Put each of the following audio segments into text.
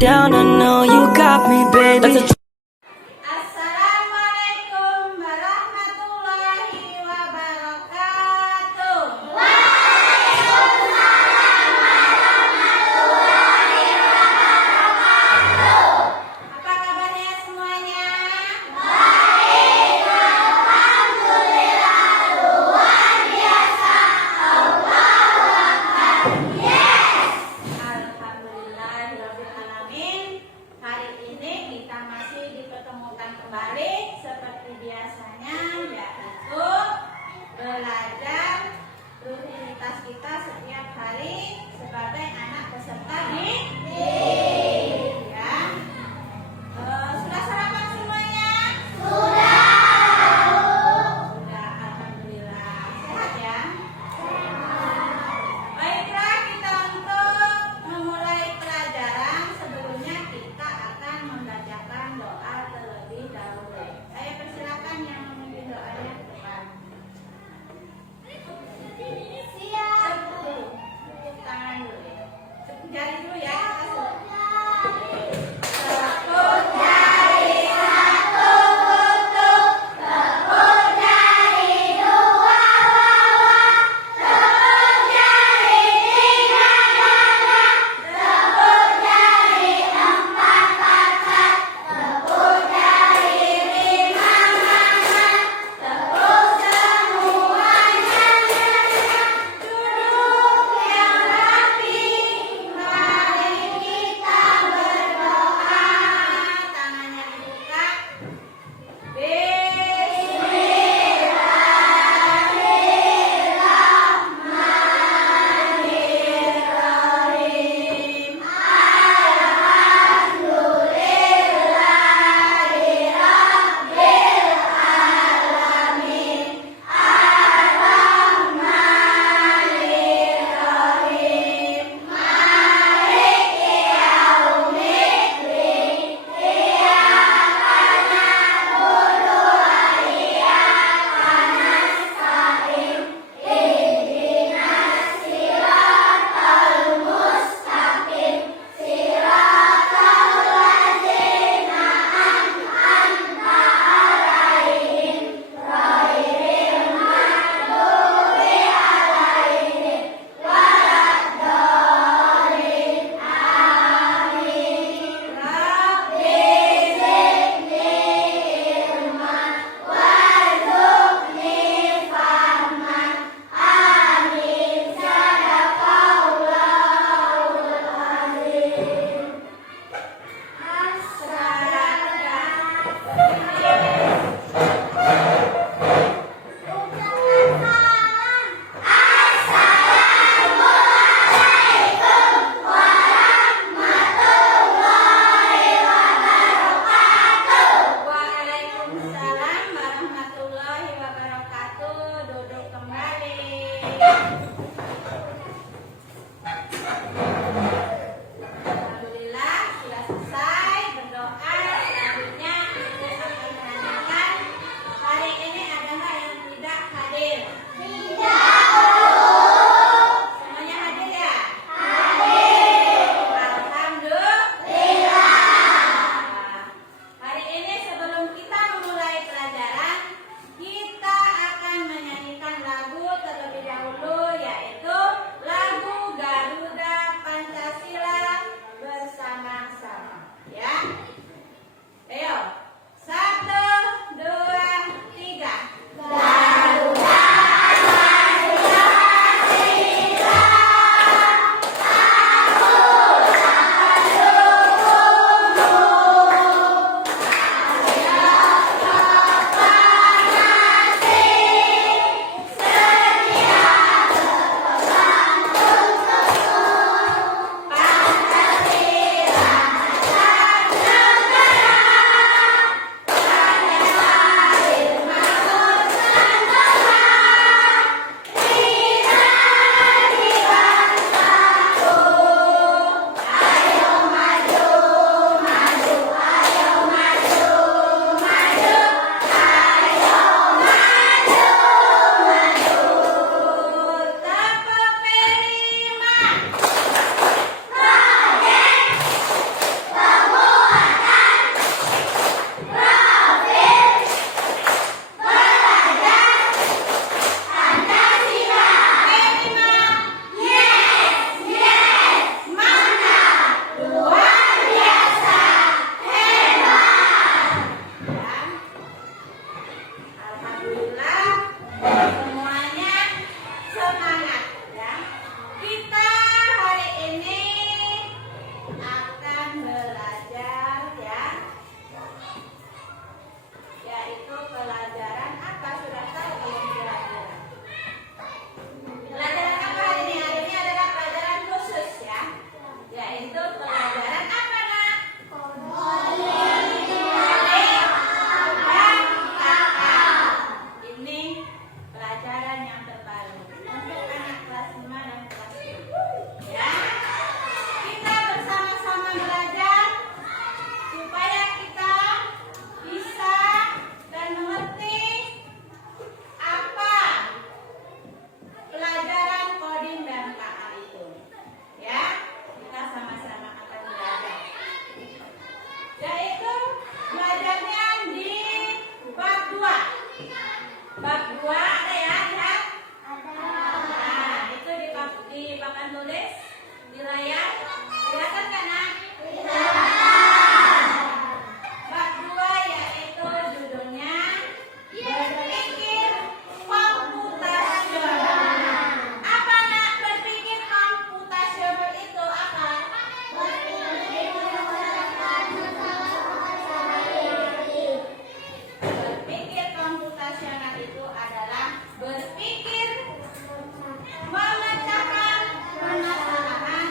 down, I know you got me, baby. Assalamualaikum warahmatullahi wabarakatuh. Apa kabarnya semuanya? Alhamdulillahirabbil alamin. Bab 2 ada ya, lihat. Nah, itu dipakai tulis di layar. Kelihatan kan, Nak? Bab 2 yaitu judulnya berpikir komputasional. Apa, Nak? Berpikir komputasional itu apa? Berpikir komputasional itu adalah berpikir memecahkan permasalahan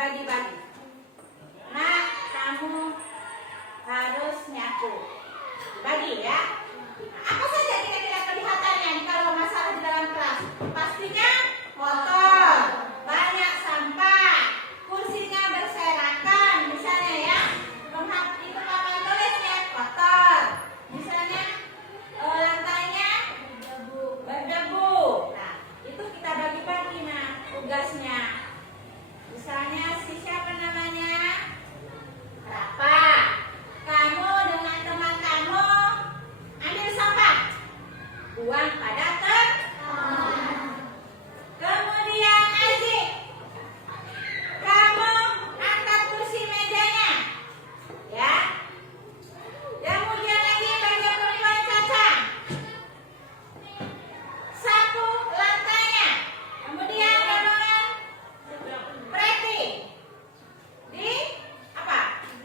dibagi-bagi. Nah, kamu harus nyapu. Dibagi ya. Apa saja kira-kira kelihatannya kalau masalah di dalam kelas? Pastinya kotor, banyak sampah, kursinya berserakan, misalnya ya. Itu papan tulisnya kotor, misalnya lantainya berdebu. Nah, itu kita bagi-bagi tugasnya. Misalnya siapa namanya? Rafa. Kamu dengan teman kamu ambil sampah, buang pada tempat. Kemudian Aziz, kamu angkat kursi mejanya, ya. Kemudian lagi bagian perempuan Caca, sapu lantainya. Kemudian rombongan Preti, di apa?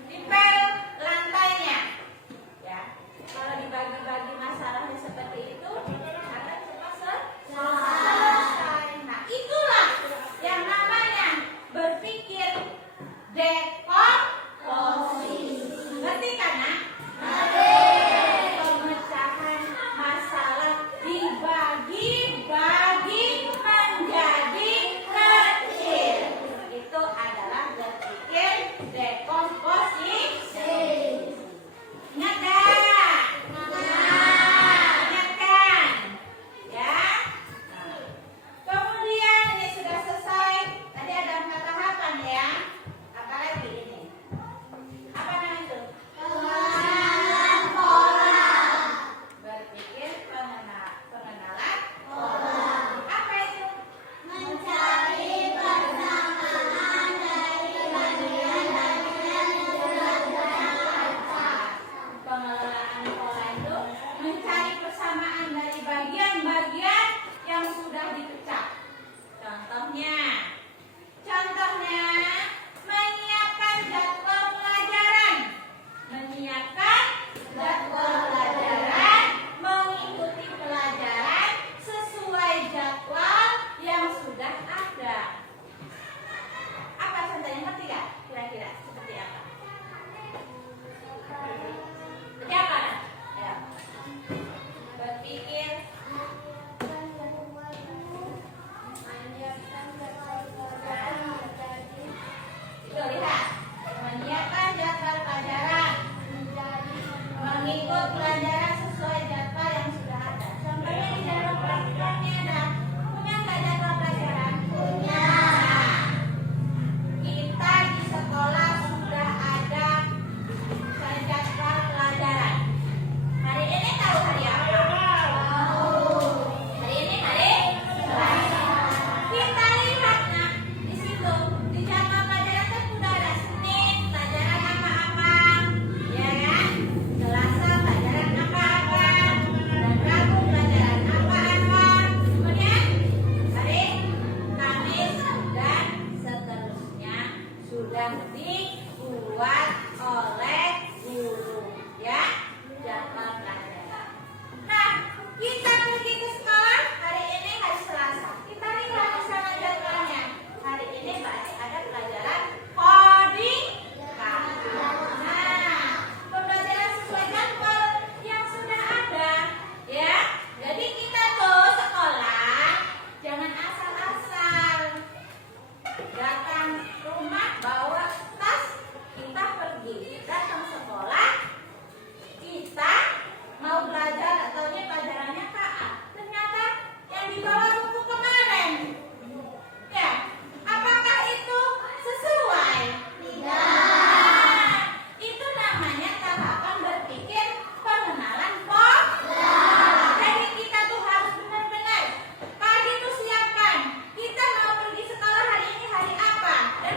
Dipel lantainya, ya. Kalau dibagi-bagi masalahnya seperti itu, akan cepat selesai. Nah, itulah yang namanya berpikir dekomposisi. Ngerti kan, Nak? Pemecahan masalah dibagi-bagi menjadi kecil. Itu adalah berpikir dekomposisi. Ingat gak? Ingat kan? Ya. Nah, kemudian ini sudah selesai. Tadi ada 4 tahapan ya. Apa lagi ini? Apa namanya itu? Berpikir pengenalan pola. Apa itu? Mencari persamaan dari bagian-bagian pengelolaan pola itu mencari persamaan dari bagian-bagian yang sudah dipecah. Contohnya menyiapkan jadwal pelajaran, mengikuti pelajaran sesuai jadwal yang sudah ada. Apa contohnya, ngerti gak? Kira-kira seperti apa? Seperti apa? Ya. Berpikir itu lihat, menyiapkan jadwal pelajaran, mengikut pelajaran sesuai jadwal yang sudah ada. Contohnya di jadwal pelajarannya ada. Punya nggak jadwal pelajaran? Punya. Kita di sekolah sudah ada jadwal pelajaran. Hari ini tahu hari apa? Hari ini hari Selasa. Kita lihat nah di situ di jadwal pelajaran kan sudah ada Senin pelajaran apa-apa, ya kan? Selasa pelajaran apa-apa, dan Rabu pelajaran apa-apa. Kemudian hari Kamis dan seterusnya sudah dibuat oleh guru, ya, jadwal pelajaran. Nah, kita pergi ke sekolah hari ini hari Selasa. Kita lihat di sana jadwalnya. Hari ini berarti ada pelajaran coding. Nah, pembelajaran sesuai jadwal yang sudah ada, ya. Jadi kita tuh sekolah jangan asal-asal datang rumah bawa tas, kita pergi datang sekolah, kita mau belajar atau pelajarannya KA, ternyata yang dibawa buku kemarin, ya. Apakah itu sesuai? Tidak. Itu namanya tahapan berpikir pengenalan pola. Jadi kita tuh harus benar-benar pagi tuh siapkan. Kita mau pergi sekolah hari ini hari apa? Dan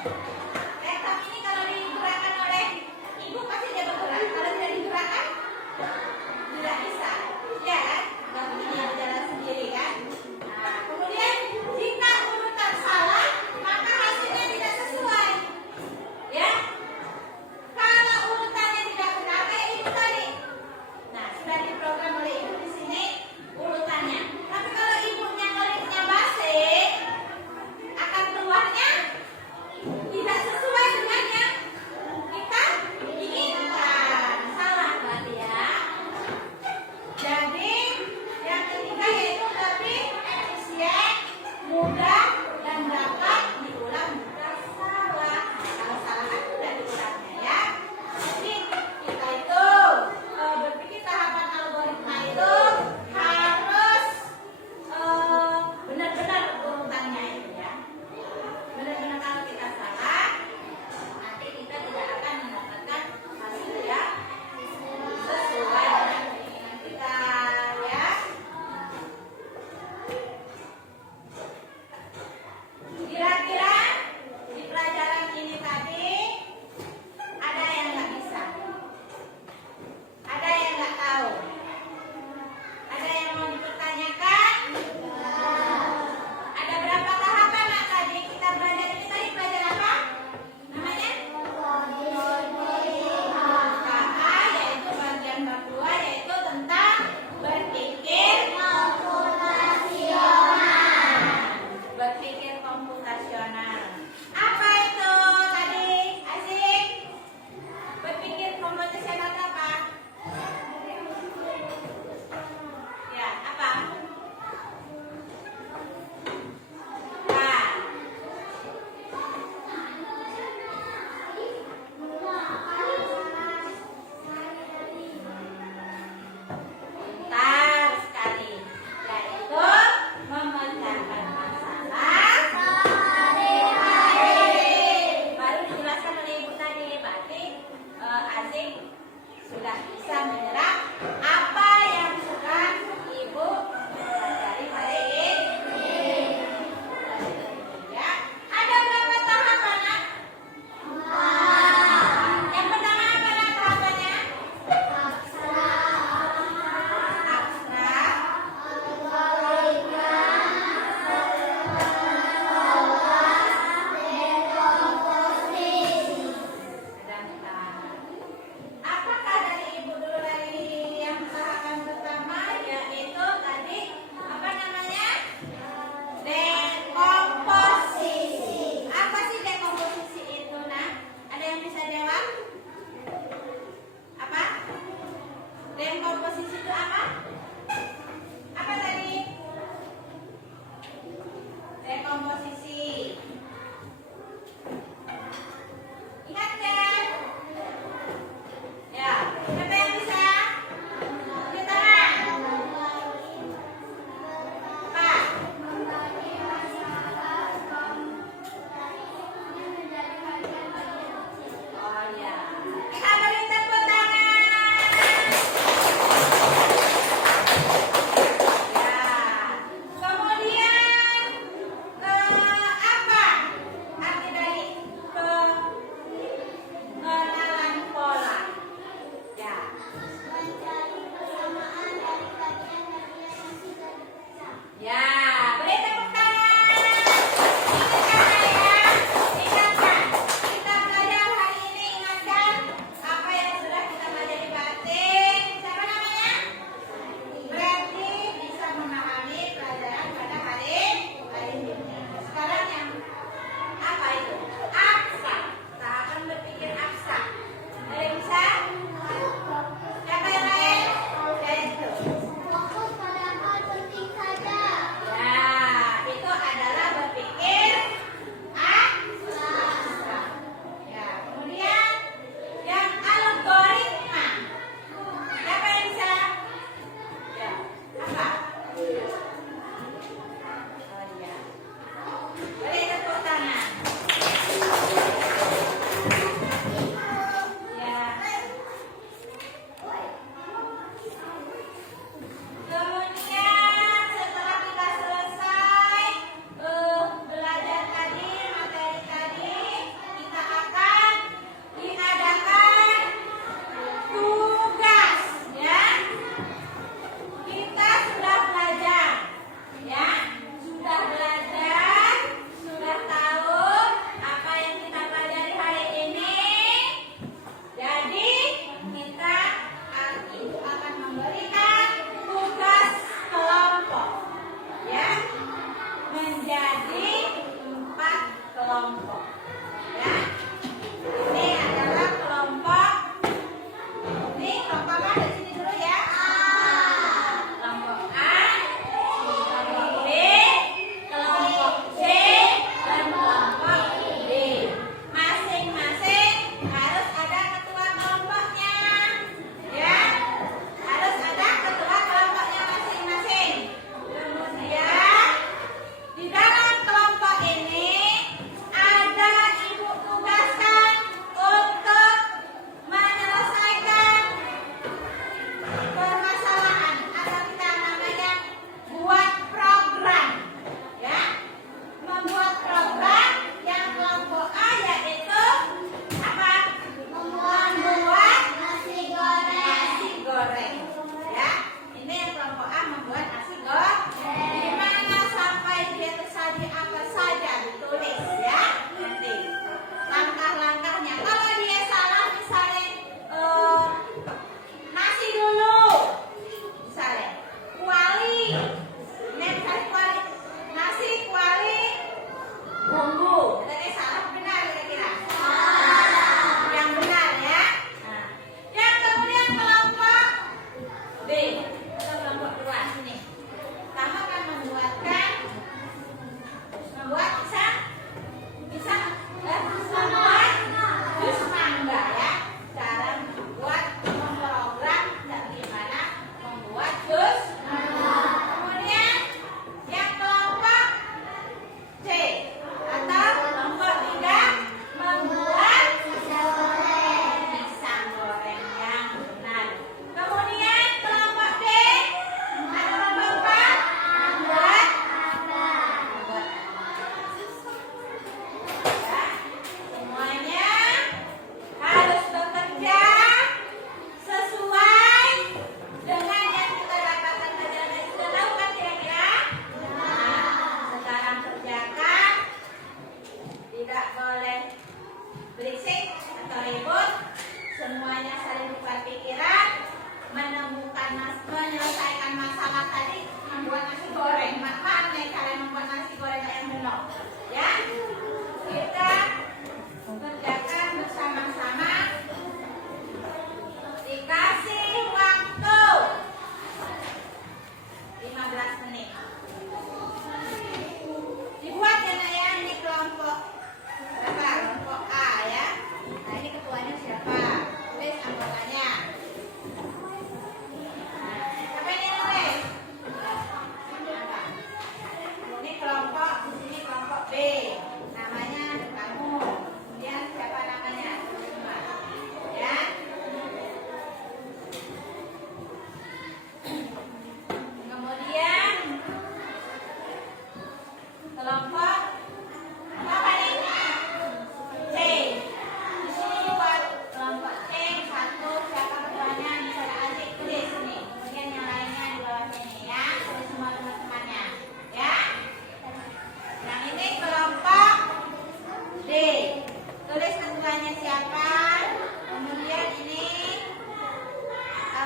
Laptop ini kalau digerakkan oleh ibu pasti dia bergerak. Kalau tidak digerakkan, tidak bisa. Ya kan? Nggak mungkin dia berjalan sendiri kan? Nah, kemudian jika urutan salah, maka hasilnya tidak sesuai. Ya? Kalau urutannya tidak benar, kayak ibu tadi. Nah, sudah diprogram oleh ibu di sini urutannya. Tapi kalau ibunya ngeliknya basi, akan keluarnya tidak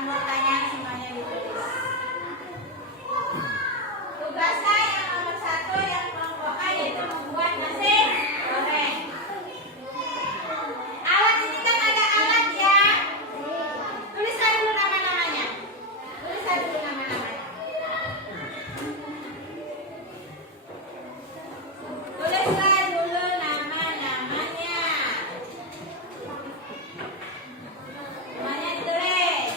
Anggotanya semuanya ditulis. Tugasnya yang nomor 1 yang kelompok A yaitu membuat nasi goreng. Alat ini kan ada alat ya. Tuliskan dulu nama-namanya. Tuliskan dulu nama-namanya. Tuliskan dulu nama-namanya. Namanya ditulis.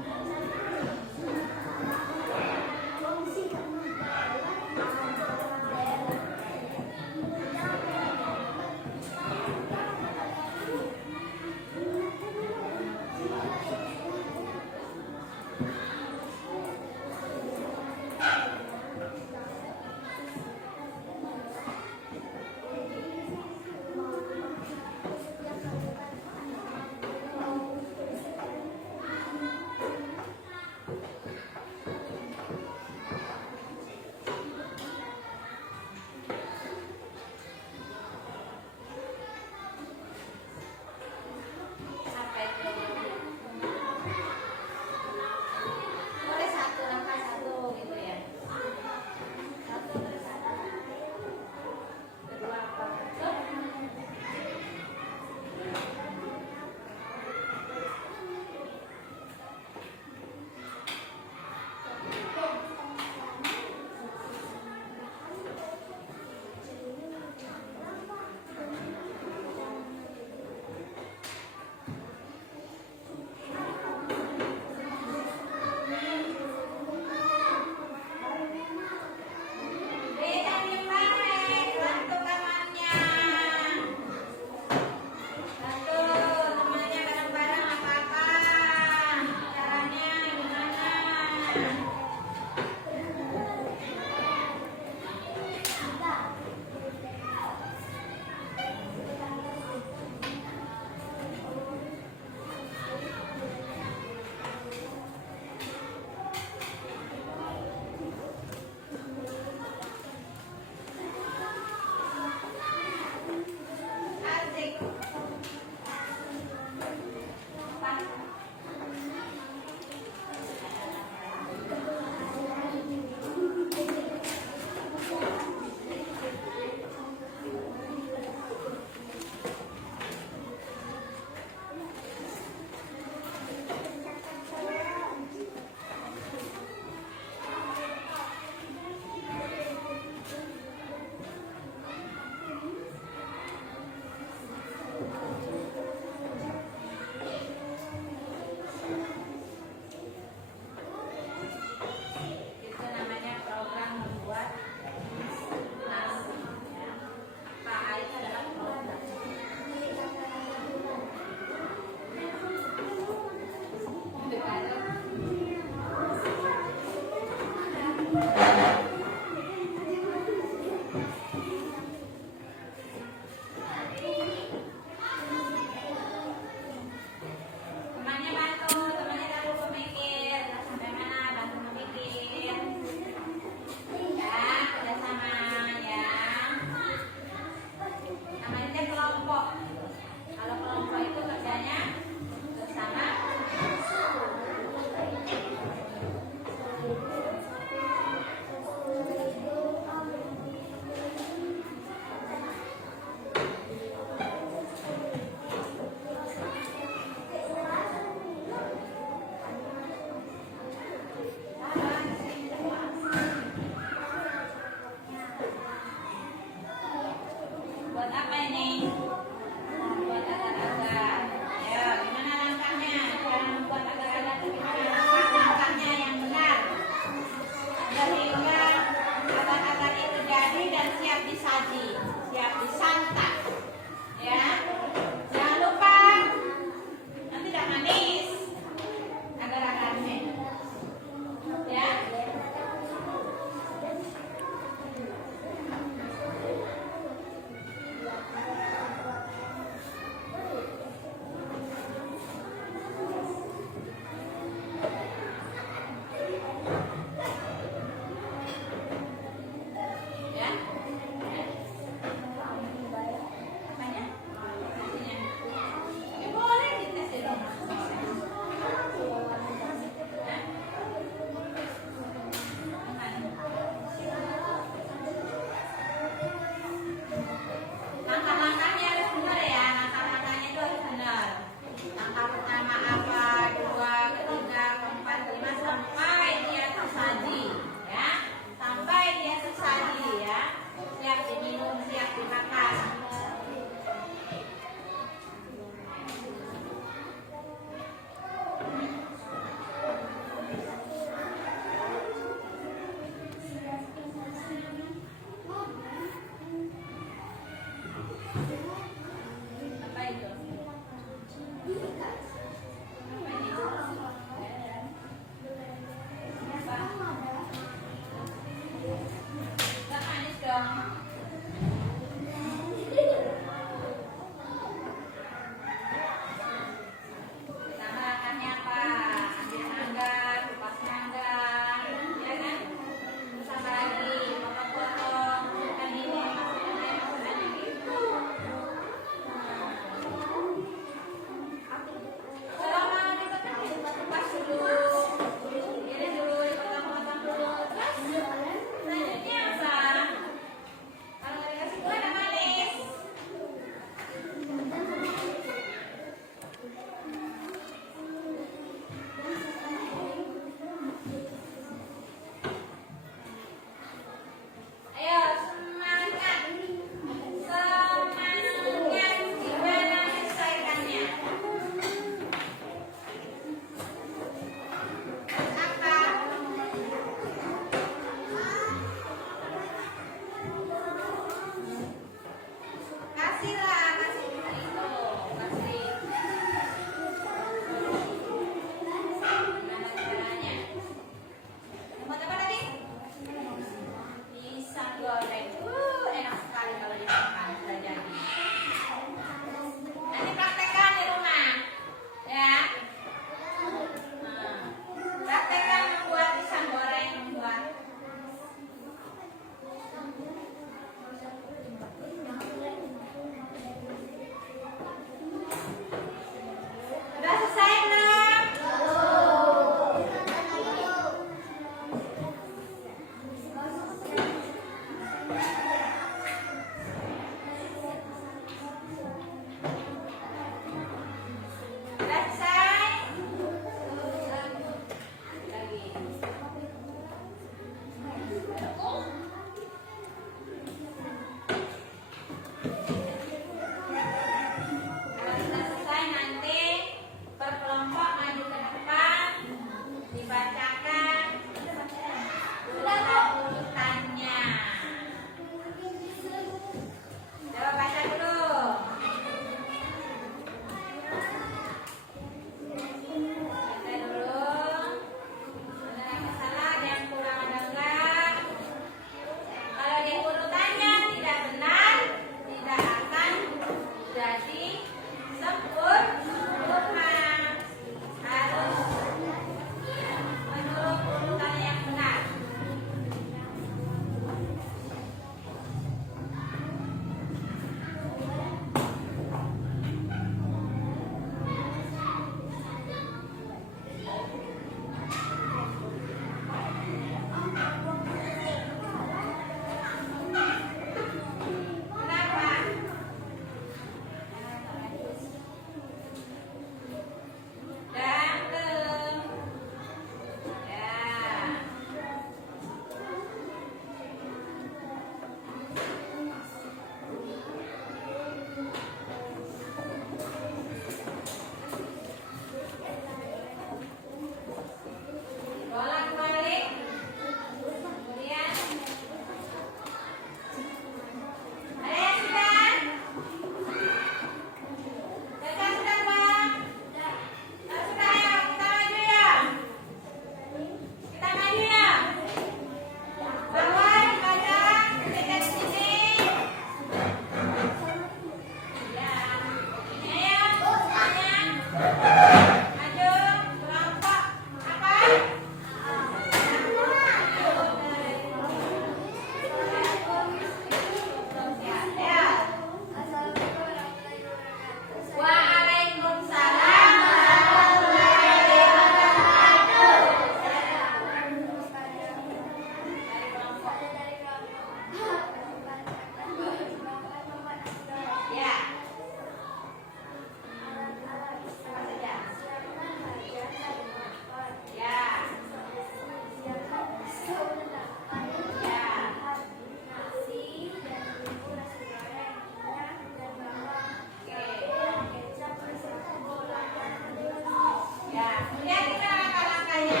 Ya, kemudian kita langkah-langkahnya.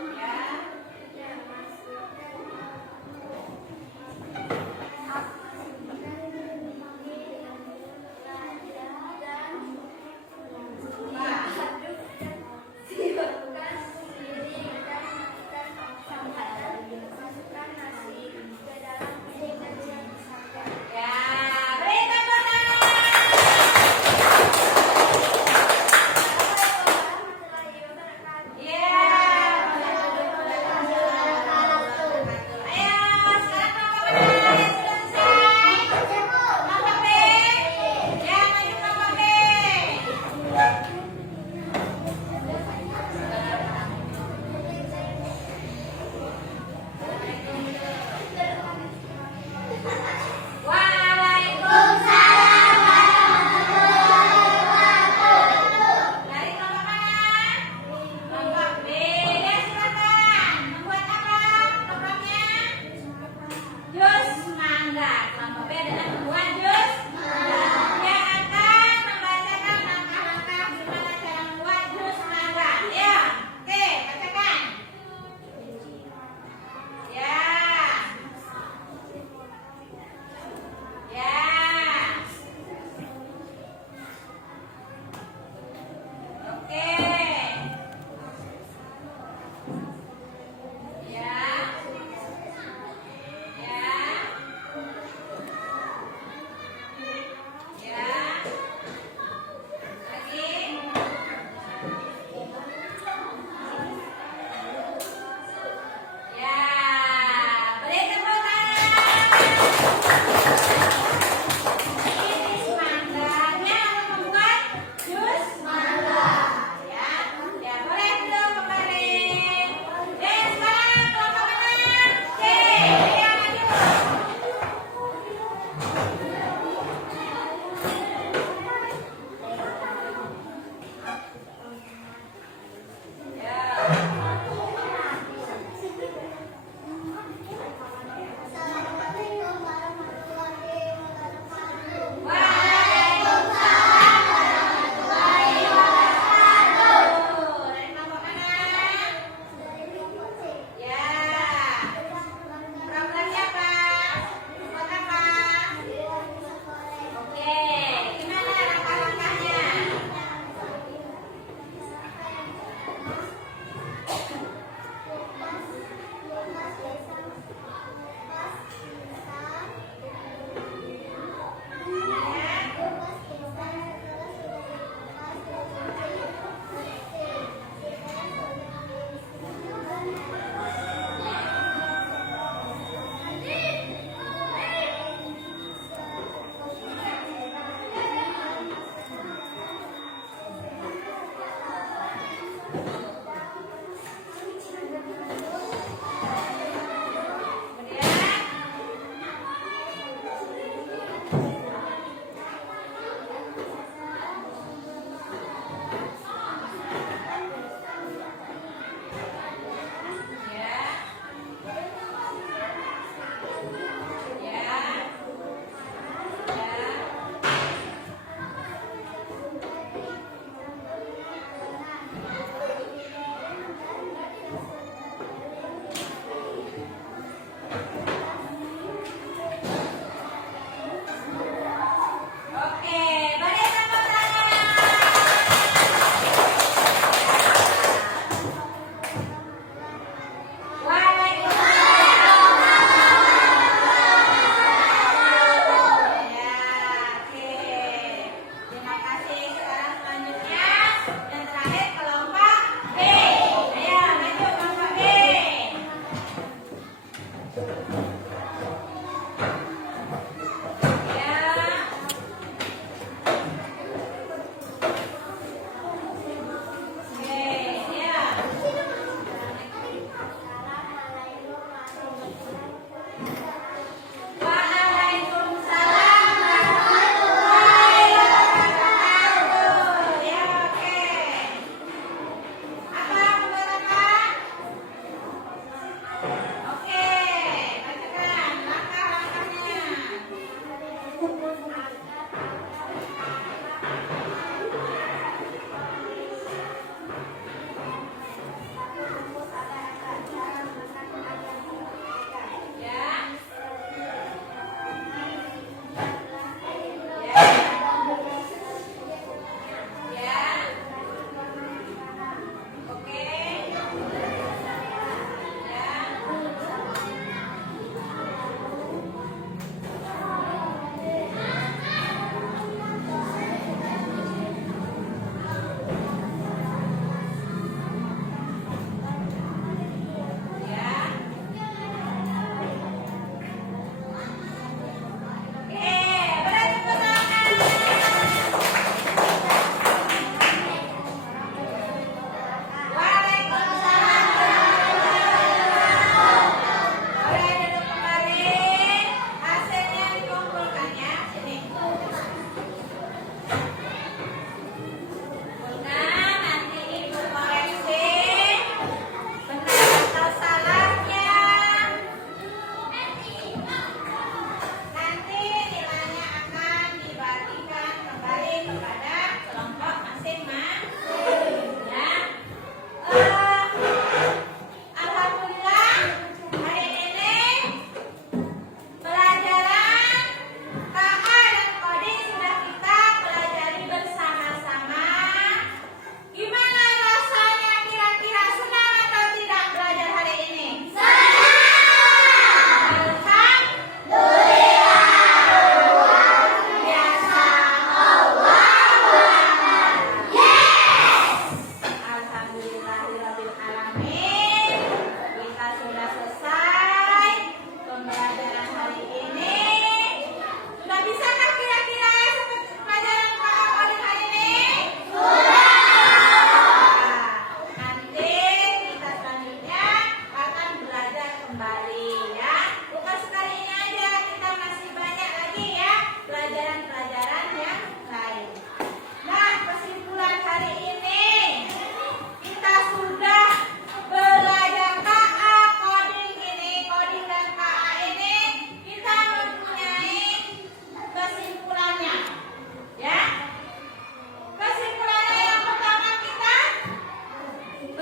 Ya.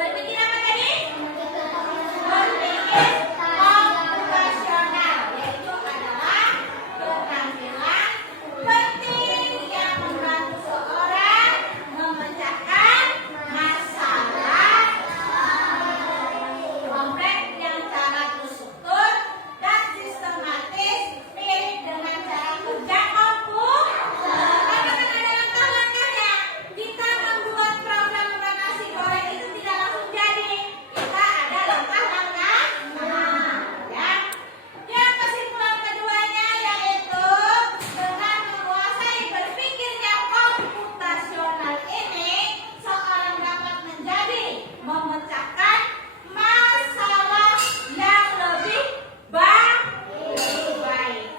Berpikir apa tadi? Berpikir komputasional, yaitu adalah keterampilan penting yang membantu seorang memecahkan masalah kompleks yang cara terstruktur dan sistematis mirip dengan cara kerja komputer. Kan ada langkah-langkahnya. Kita membuat program nasi goreng itu tidak langsung jadi. Kita ada langkah-langkah. Ya. Yang kesimpulan keduanya yaitu dengan menguasai berpikirnya komputasional ini, seorang dapat menjadi memecahkan masalah yang lebih baik.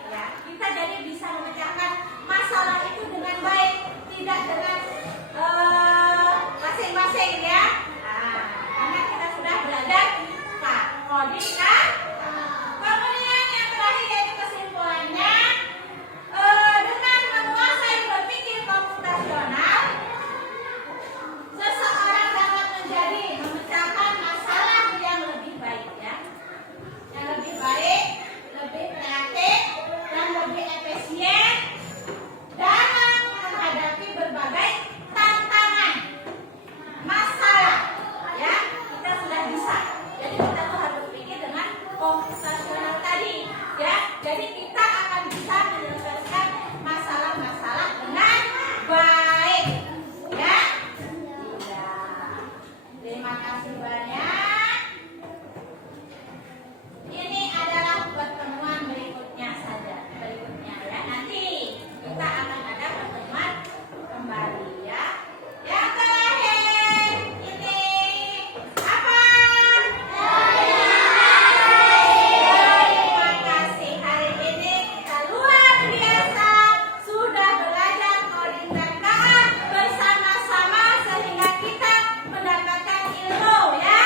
Ya. Kita jadi bisa memecahkan masalah itu dengan baik, tidak dengan masing-masing ya. Karena kita sudah belajar coding kan. Kemudian yang terakhir yaitu kesimpulannya, dengan menguasai berpikir komputasional, seseorang dapat menjadi memecahkan masalah yang lebih baik ya, yang lebih baik, lebih kreatif dan lebih efisien dalam menghadapi berbagai tantangan masalah ya. Kita sudah bisa, jadi kita tuh harus berpikir dengan komputasional tadi ya. Jadi kita akan bisa menyelesaikan masalah-masalah dengan baik ya. Ya. Terima kasih banyak. Ini adalah pertemuan berikutnya saja, berikutnya ya. Nanti kita akan ada pertemuan kembali ya. Yang terakhir ini apa? Terima kasih. Hari ini kita luar biasa sudah belajar coding dan KA bersama-sama sehingga kita mendapatkan ilmu ya.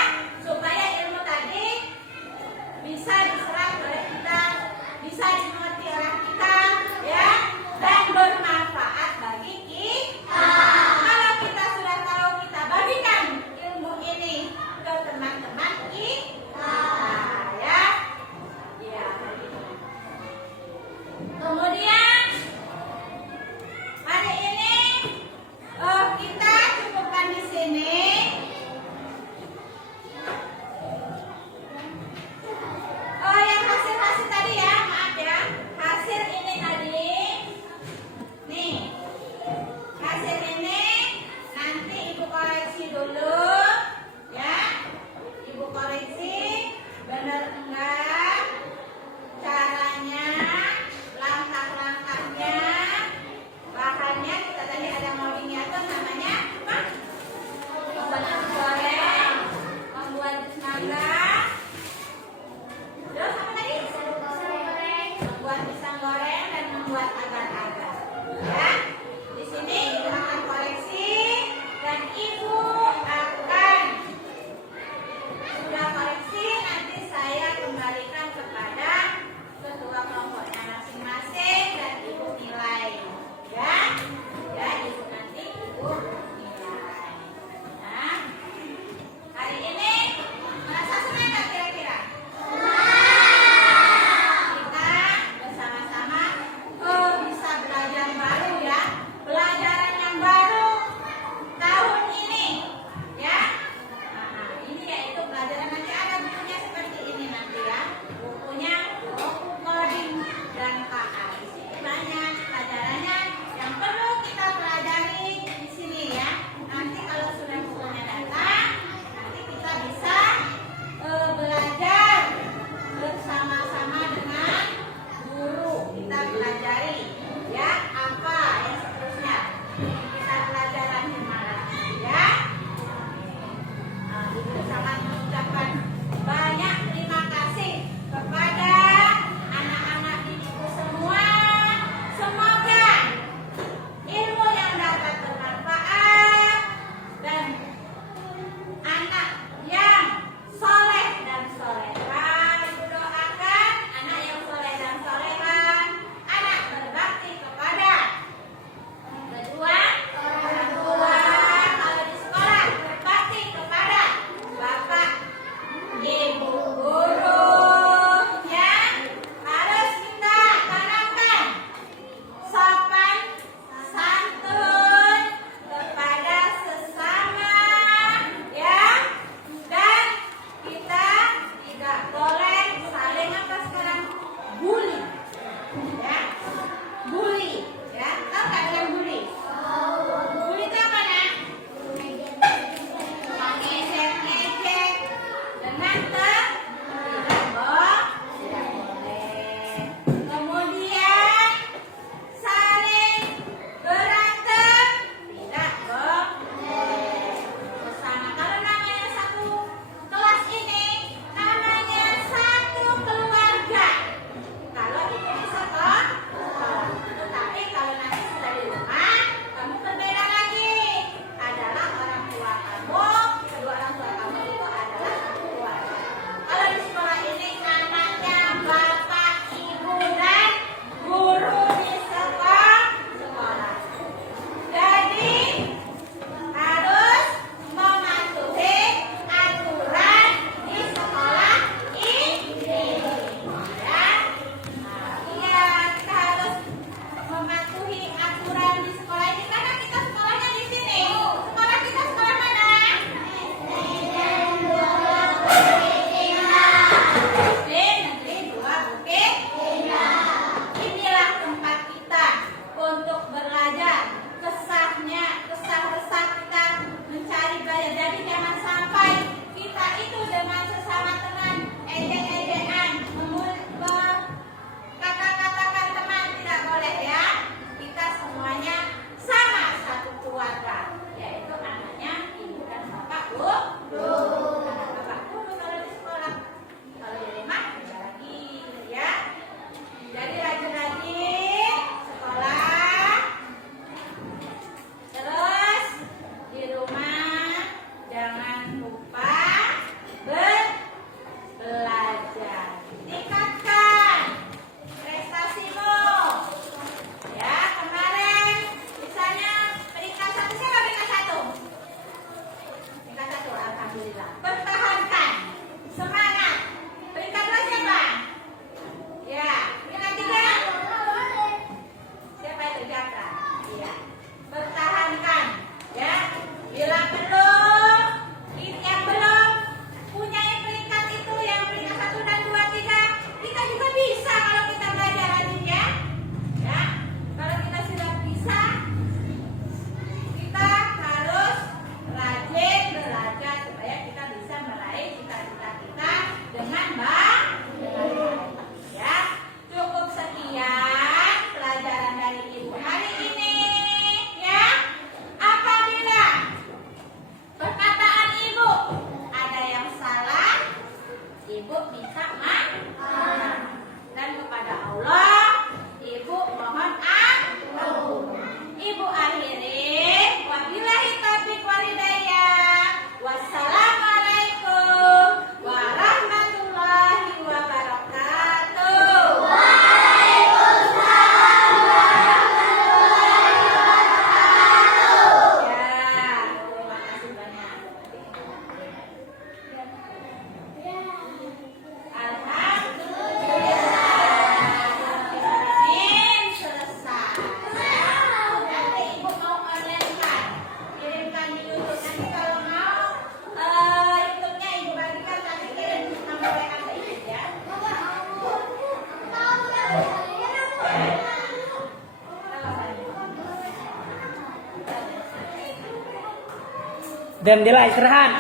Dan Dela istirahat.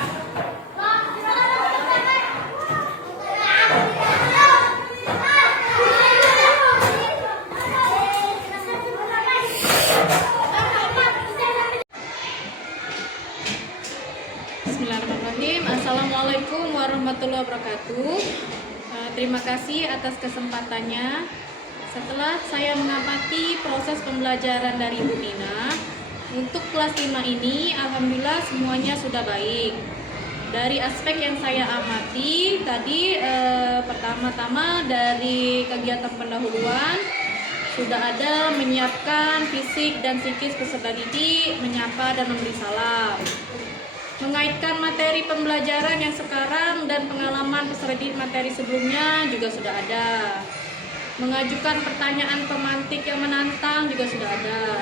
Bismillahirrahmanirrahim. Assalamualaikum warahmatullahi wabarakatuh. Terima kasih atas kesempatannya. Setelah saya mengamati proses pembelajaran dari Bu Nina, untuk kelas 5 ini alhamdulillah semuanya sudah baik. Dari aspek yang saya amati tadi, pertama-tama dari kegiatan pendahuluan sudah ada menyiapkan fisik dan psikis peserta didik, menyapa dan memberi salam. Mengaitkan materi pembelajaran yang sekarang dan pengalaman peserta didik materi sebelumnya juga sudah ada. Mengajukan pertanyaan pemantik yang menantang juga sudah ada.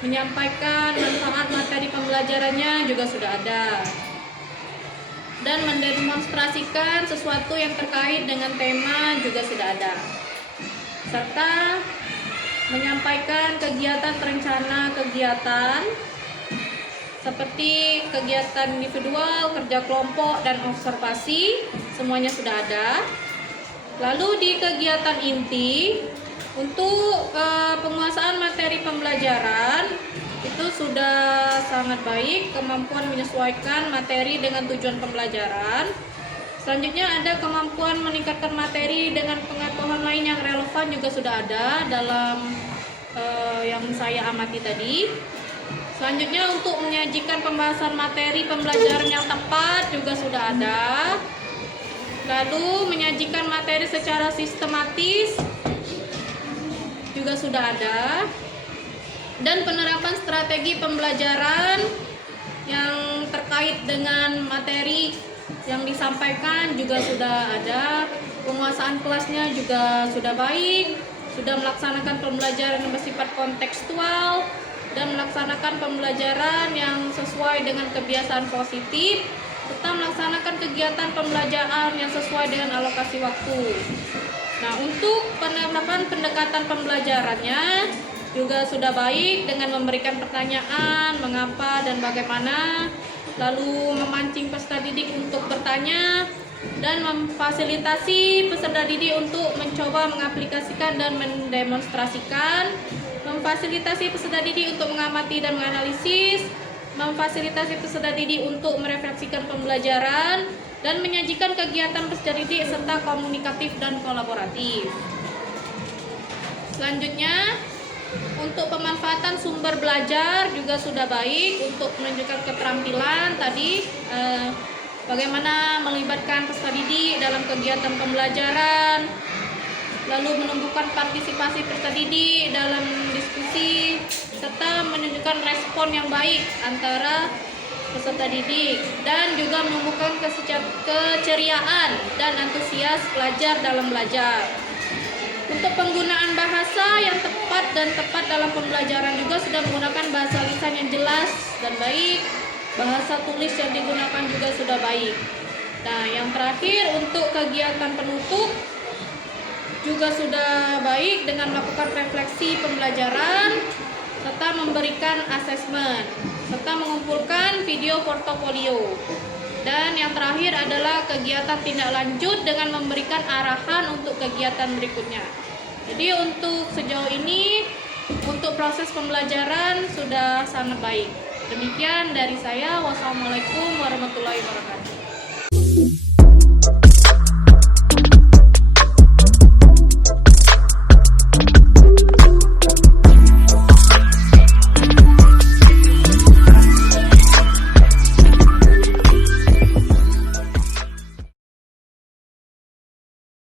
Menyampaikan manfaat materi pembelajarannya juga sudah ada. Dan mendemonstrasikan sesuatu yang terkait dengan tema juga sudah ada. Serta menyampaikan kegiatan terencana kegiatan seperti kegiatan individual, kerja kelompok, dan observasi, semuanya sudah ada. Lalu di kegiatan inti, untuk penguasaan materi pembelajaran, itu sudah sangat baik, kemampuan menyesuaikan materi dengan tujuan pembelajaran. Selanjutnya ada kemampuan meningkatkan materi dengan pengetahuan lain yang relevan juga sudah ada dalam yang saya amati tadi. Selanjutnya untuk menyajikan pembahasan materi pembelajaran yang tepat juga sudah ada. Lalu menyajikan materi secara sistematis juga sudah ada. Dan penerapan strategi pembelajaran yang terkait dengan materi yang disampaikan juga sudah ada. Penguasaan kelasnya juga sudah baik, sudah melaksanakan pembelajaran yang bersifat kontekstual dan melaksanakan pembelajaran yang sesuai dengan kebiasaan positif, serta melaksanakan kegiatan pembelajaran yang sesuai dengan alokasi waktu. Nah, untuk penerapan pendekatan pembelajarannya juga sudah baik dengan memberikan pertanyaan, mengapa dan bagaimana, lalu memancing peserta didik untuk bertanya, dan memfasilitasi peserta didik untuk mencoba mengaplikasikan dan mendemonstrasikan, memfasilitasi peserta didik untuk mengamati dan menganalisis, memfasilitasi peserta didik untuk merefleksikan pembelajaran, dan menyajikan kegiatan peserta didik serta komunikatif dan kolaboratif. Selanjutnya, untuk pemanfaatan sumber belajar juga sudah baik untuk menunjukkan keterampilan tadi, bagaimana melibatkan peserta didik dalam kegiatan pembelajaran, lalu menumbuhkan partisipasi peserta didik dalam diskusi, serta menunjukkan respon yang baik antara peserta didik, dan juga menumbuhkan keceriaan dan antusias pelajar dalam belajar. Untuk penggunaan bahasa yang tepat dan tepat dalam pembelajaran juga sudah menggunakan bahasa lisan yang jelas dan baik, bahasa tulis yang digunakan juga sudah baik. Nah, yang terakhir untuk kegiatan penutup juga sudah baik dengan melakukan refleksi pembelajaran serta memberikan asesmen serta mengumpulkan video portofolio. Dan yang terakhir adalah kegiatan tindak lanjut dengan memberikan arahan untuk kegiatan berikutnya. Jadi untuk sejauh ini untuk proses pembelajaran sudah sangat baik. Demikian dari saya. Wassalamualaikum warahmatullahi wabarakatuh.